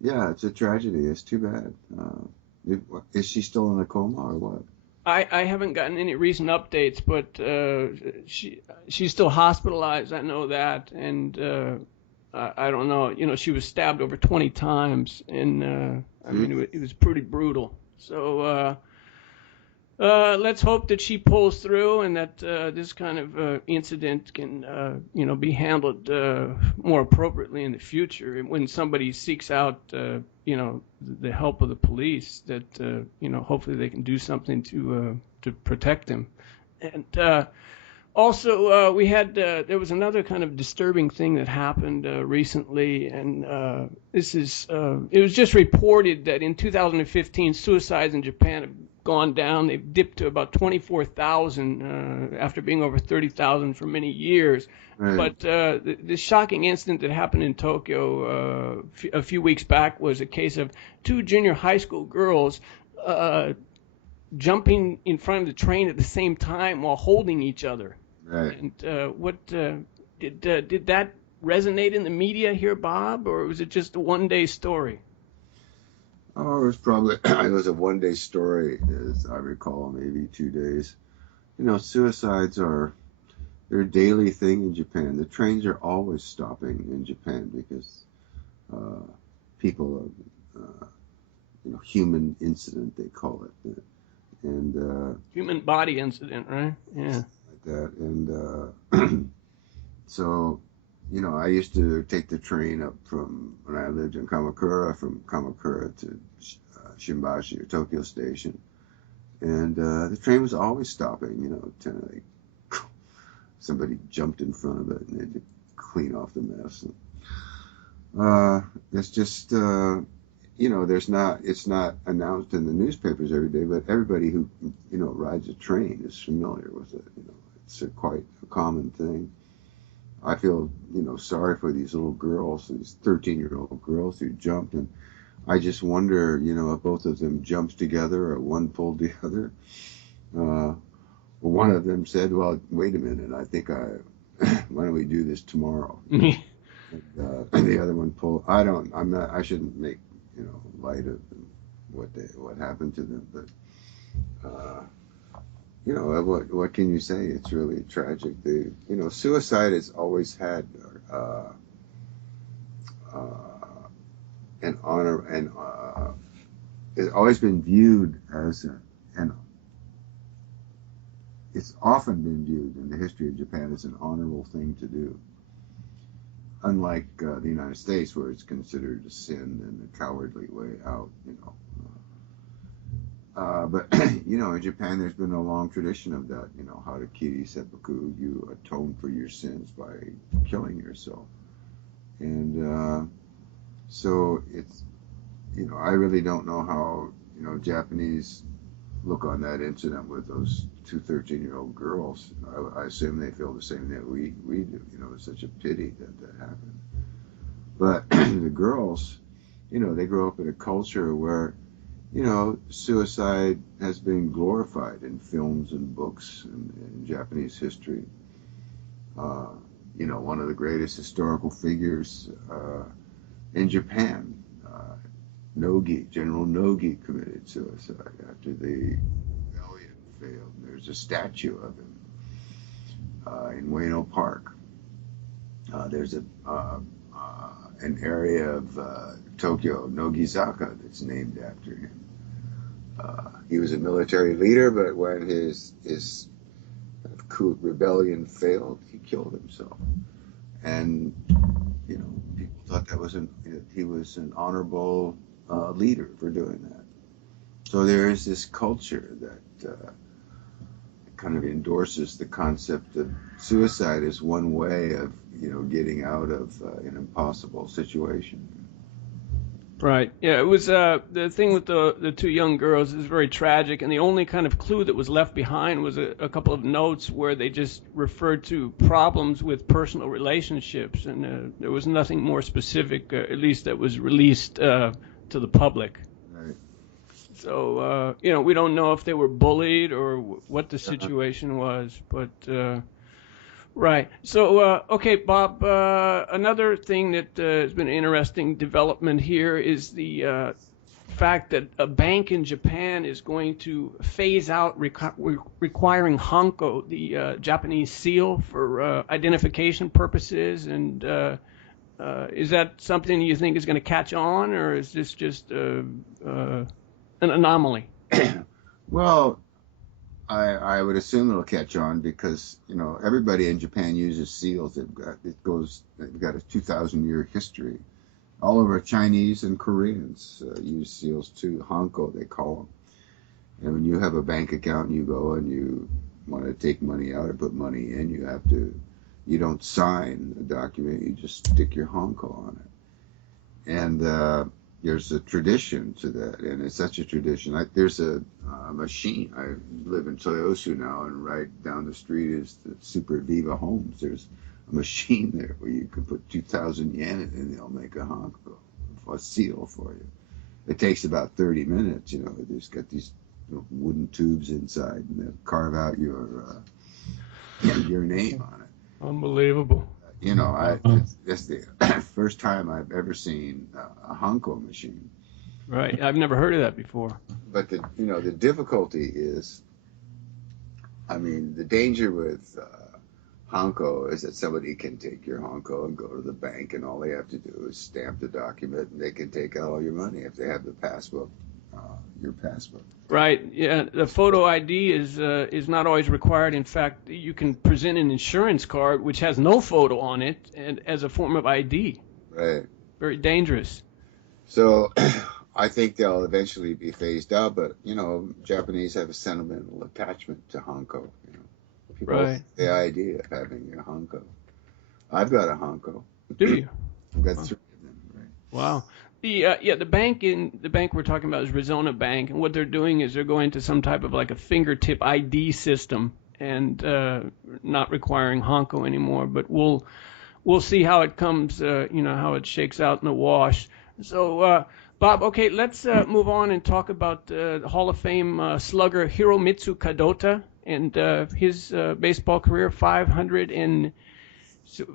Yeah, it's a tragedy. It's too bad. Is she still in a coma or what? I haven't gotten any recent updates, but she's still hospitalized. I know that, and I don't know. She was stabbed over 20 times, and it was pretty brutal. So let's hope that she pulls through, and that this kind of incident can be handled more appropriately in the future. When somebody seeks out the help of the police, that hopefully they can do something to protect them. And Also, we had there was another kind of disturbing thing that happened recently, and this is it was just reported that in 2015 suicides in Japan have gone down. They've dipped to about 24,000 after being over 30,000 for many years. Right. But the shocking incident that happened in Tokyo a few weeks back was a case of two junior high school girls jumping in front of the train at the same time while holding each other. Right. And what did that resonate in the media here, Bob, or was it just a one-day story? Oh, it was probably it was a 1 day story, as I recall, maybe 2 days. Suicides are they're a daily thing in Japan. The trains are always stopping in Japan because uh, people, human incident they call it, and Human body incident, right? Yeah. like that. And so, I used to take the train up from when I lived in Kamakura, from Kamakura to Shimbashi or Tokyo Station, and the train was always stopping. Like somebody jumped in front of it and they had to clean off the mess. It's just it's not announced in the newspapers every day, but everybody who rides a train is familiar with it. It's quite a common thing. I feel sorry for these little girls, these 13-year-old girls who jumped, and I just wonder if both of them jumped together or one pulled the other. One of them said, "Well, wait a minute, I think why don't we do this tomorrow?" And the other one pulled. I shouldn't make light of what happened to them, but what can you say? It's really tragic. Suicide has always had an honor, and it's always been viewed as an. It's often been viewed in the history of Japan as an honorable thing to do. Unlike the United States, where it's considered a sin and a cowardly way out. But in Japan, there's been a long tradition of that. Harakiri seppuku, you atone for your sins by killing yourself. And so it's, I really don't know how, Japanese look on that incident with those two 13-year-old girls. I assume they feel the same that we do. It's such a pity that happened. But the girls, they grow up in a culture where, suicide has been glorified in films and books and in Japanese history. One of the greatest historical figures in Japan, General Nogi committed suicide after the rebellion failed. There's a statue of him in Ueno Park. There's an area of Tokyo, Nogizaka, that's named after him. He was a military leader, but when his coup rebellion failed, he killed himself. And people thought he was an honorable leader for doing that. So there is this culture that kind of endorses the concept of suicide as one way of getting out of an impossible situation. Right. Yeah, it was the thing with the two young girls is very tragic, and the only kind of clue that was left behind was a couple of notes where they just referred to problems with personal relationships, and there was nothing more specific, at least that was released to the public. Right. So we don't know if they were bullied or what the situation was, but. Right. So, okay, Bob, another thing that has been an interesting development here is the fact that a bank in Japan is going to phase out requiring hanko, the Japanese seal, for identification purposes. And is that something you think is going to catch on, or is this just an anomaly? Well, I would assume it'll catch on because everybody in Japan uses seals. They've got a 2,000-year history. All over Chinese and Koreans use seals too. Hanko, they call them. And when you have a bank account, you go and you want to take money out or put money in, you don't sign the document, you just stick your honko on it. And there's a tradition to that, and it's such a tradition. There's a machine. I live in Toyosu now, and right down the street is the Super Viva Homes. There's a machine there where you can put 2,000 yen in, and they'll make a honko, a seal for you. It takes about 30 minutes. They just got these wooden tubes inside, and they'll carve out your name on it. Unbelievable. That's the first time I've ever seen a honko machine. Right. I've never heard of that before. But the difficulty is, the danger with honko is that somebody can take your honko and go to the bank, and all they have to do is stamp the document, and they can take out all your money if they have the passbook, your passbook. Right. Yeah. The photo ID is not always required. In fact, you can present an insurance card which has no photo on it, and as a form of ID. Right. Very dangerous. So, I think they'll eventually be phased out. But Japanese have a sentimental attachment to honko. People right. The idea of having a honko. I've got a honko. Do you? I've got 3 of them. Right. Wow. The bank we're talking about is Rizona Bank, and what they're doing is they're going to some type of like a fingertip ID system, and not requiring honko anymore. But we'll see how it comes, how it shakes out in the wash. So, Bob, okay, let's move on and talk about the Hall of Fame slugger Hiromitsu Kadota and his baseball career. 500 and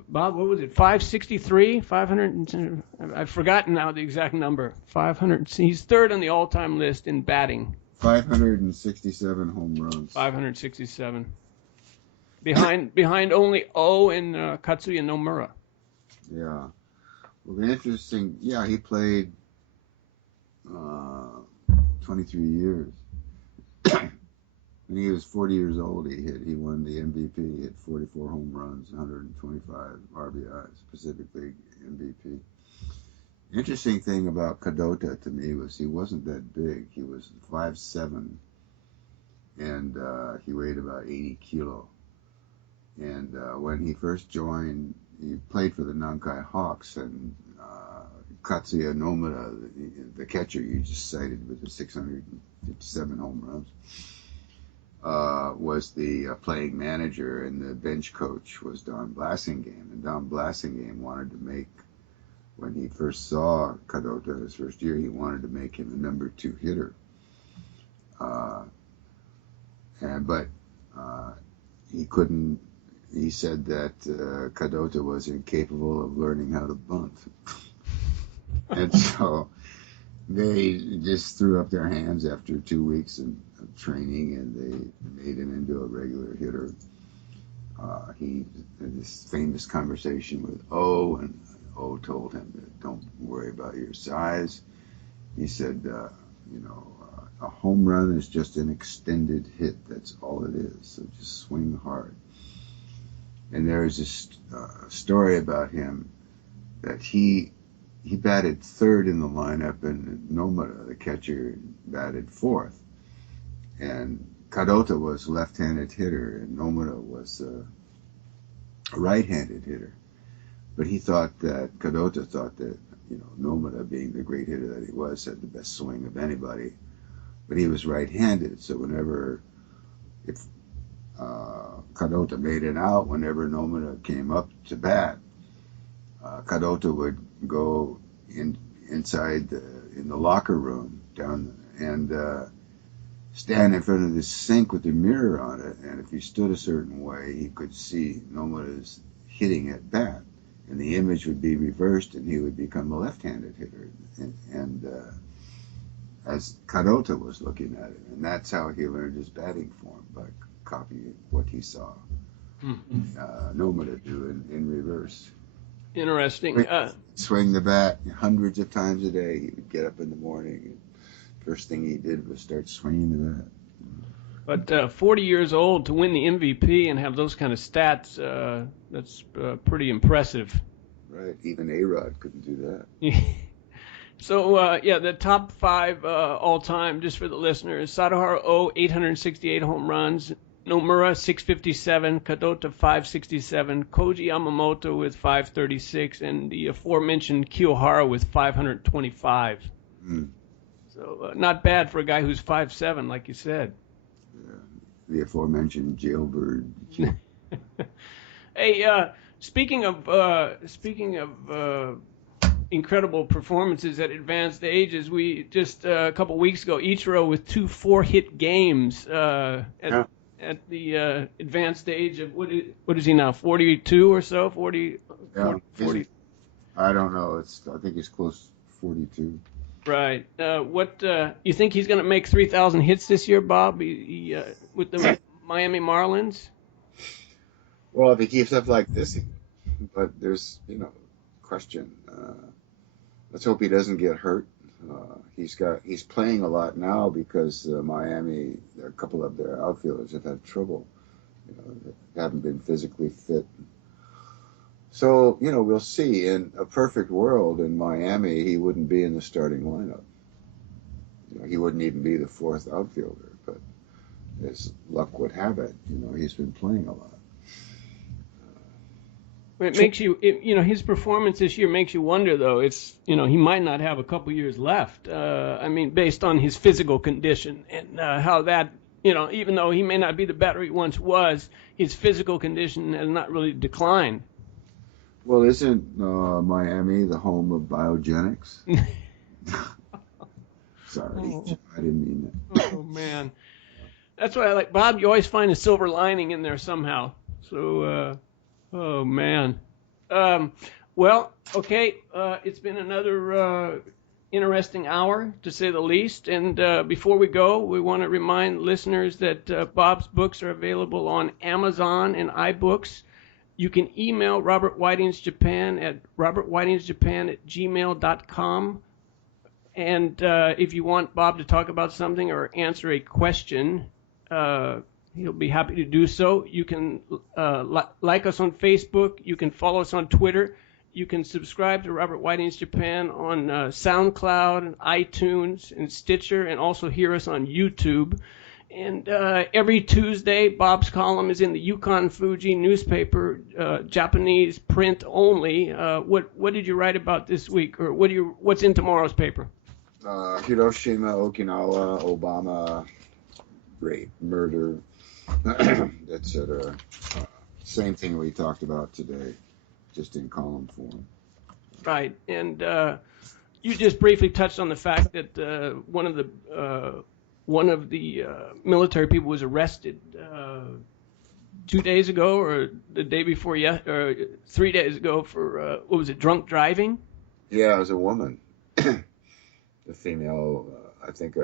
Bob, what was it? 563, 500. I've forgotten now the exact number. 500. He's third on the all-time list in batting. 567 home runs. 567. Behind only O and Katsuya Nomura. Yeah. Well, the interesting. Yeah, he played 23 years. When he was 40 years old, he won the MVP. He hit 44 home runs, 125 RBIs, Pacific League MVP. Interesting thing about Kadota to me was he wasn't that big. He was 5'7", and he weighed about 80 kilo. And when he first joined, he played for the Nankai Hawks, and Katsuya Nomura, the catcher you just cited with the 657 home runs, was the playing manager, and the bench coach was Don Blasingame. And Don Blasingame wanted to make, when he first saw Kadota his first year, he wanted to make him a number 2 hitter. But he couldn't. He said that Kadota was incapable of learning how to bunt. And so they just threw up their hands after 2 weeks of training, and they made him into a regular hitter. He had this famous conversation with O, and O told him that don't worry about your size. He said, a home run is just an extended hit. That's all it is. So just swing hard. And there's this story about him that he batted 3rd in the lineup, and Nomura, the catcher, batted 4th. And Kadota was a left-handed hitter, and Nomura was a right-handed hitter. But Kadota thought that, Nomura, being the great hitter that he was, had the best swing of anybody. But he was right-handed, so if Kadota made it out, whenever Nomura came up to bat, Kadota would go inside in the locker room down and stand in front of the sink with a mirror on it, and if he stood a certain way, he could see Nomura's hitting at bat, and the image would be reversed, and he would become a left-handed hitter. And as Kadota was looking at it, and that's how he learned his batting form, by copying what he saw Nomura do in reverse. Interesting. Swing the bat hundreds of times a day. He would get up in the morning, and first thing he did was start swinging the bat. But 40 years old to win the MVP and have those kind of stats, that's pretty impressive. Right. Even A-Rod couldn't do that. So, the top 5 all-time, just for the listeners: Sadaharu O, 868 home runs. Nomura 657, Kadota 567, Koji Yamamoto with 536, and the aforementioned Kiyohara with 525. Mm. So not bad for a guy who's 5'7", like you said. The aforementioned jailbird. Hey, speaking of incredible performances at advanced ages, we just a couple weeks ago, Ichiro with 2 4-hit games at the advanced age of what is he now, 42 or so, 40, Yeah, 40. I don't know. I think he's close to 42. Right. What you think he's going to make 3,000 hits this year, Bob? With the Miami Marlins? Well, if he keeps up like this, but there's question. Let's hope he doesn't get hurt. He's playing a lot now because Miami, a couple of their outfielders have had trouble. They haven't been physically fit. So, we'll see. In a perfect world in Miami, he wouldn't be in the starting lineup. He wouldn't even be the 4th outfielder. But as luck would have it, he's been playing a lot. It makes you, his performance this year makes you wonder, though. It's, he might not have a couple years left. I mean, based on his physical condition and how that, even though he may not be the batter he once was, his physical condition has not really declined. Well, isn't Miami the home of biogenics? Sorry, I didn't mean that. Oh, man. That's why I like, Bob, you always find a silver lining in there somehow. So, oh, man. Well, okay, it's been another interesting hour, to say the least. And before we go, we want to remind listeners that Bob's books are available on Amazon and iBooks. You can email Robert Whiting's Japan at robertwhitingsjapan@gmail.com. And if you want Bob to talk about something or answer a question, he'll be happy to do so. You can like us on Facebook. You can follow us on Twitter. You can subscribe to Robert Whiting's Japan on SoundCloud and iTunes and Stitcher, and also hear us on YouTube. And every Tuesday, Bob's column is in the Yukon Fuji newspaper, Japanese print only. What did you write about this week, or what's in tomorrow's paper? Hiroshima, Okinawa, Obama, rape, murder, etc. Same thing we talked about today, just in column form. Right, and you just briefly touched on the fact that one of the military people was arrested 2 days ago, or the day before, or 3 days ago for what was it, drunk driving? Yeah, it was a woman, a female. I think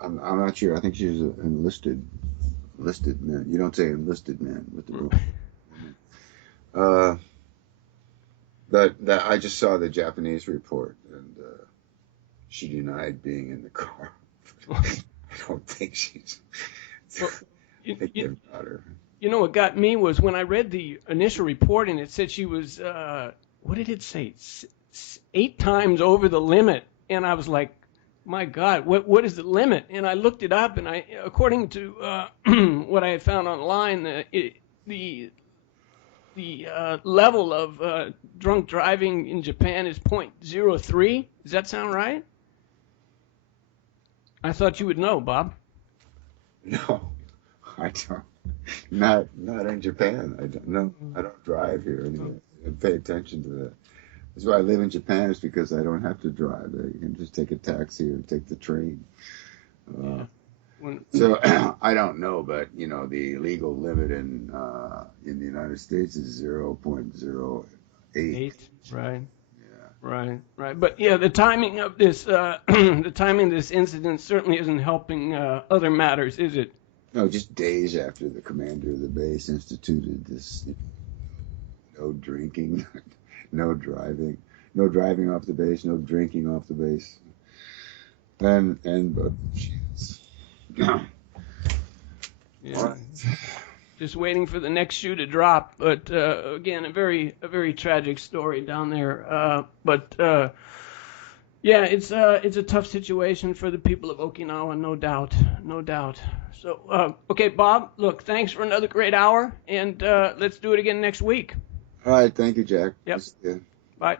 I'm not sure. I think she was an enlisted man. You don't say enlisted man with the woman. But I just saw the Japanese report, and she denied being in the car. I don't think she's. Well, you know what got me was when I read the initial report, and it said she was, what did it say? 8 times over the limit, and I was like, my God, what is the limit? And I looked it up, and according to what I had found online, the level of drunk driving in Japan is 0.03. Does that sound right? I thought you would know, Bob. No, I don't. Not in Japan. I don't. No, I don't drive here anyway. I pay attention to that. That's why I live in Japan. Is because I don't have to drive. You can just take a taxi or take the train. So I don't know, but the legal limit in the United States is 0.08. Right. Yeah. Right. But yeah, the timing of this incident certainly isn't helping other matters, is it? No, just days after the commander of the base instituted this, no drinking, no driving off the base, no drinking off the base, but yeah. Just waiting for the next shoe to drop. But again, a very tragic story down there. But Yeah, it's a tough situation for the people of Okinawa, no doubt, no doubt. So, okay, Bob, look, thanks for another great hour, and let's do it again next week. All right, thank you, Jack. Yep. Yeah. Bye.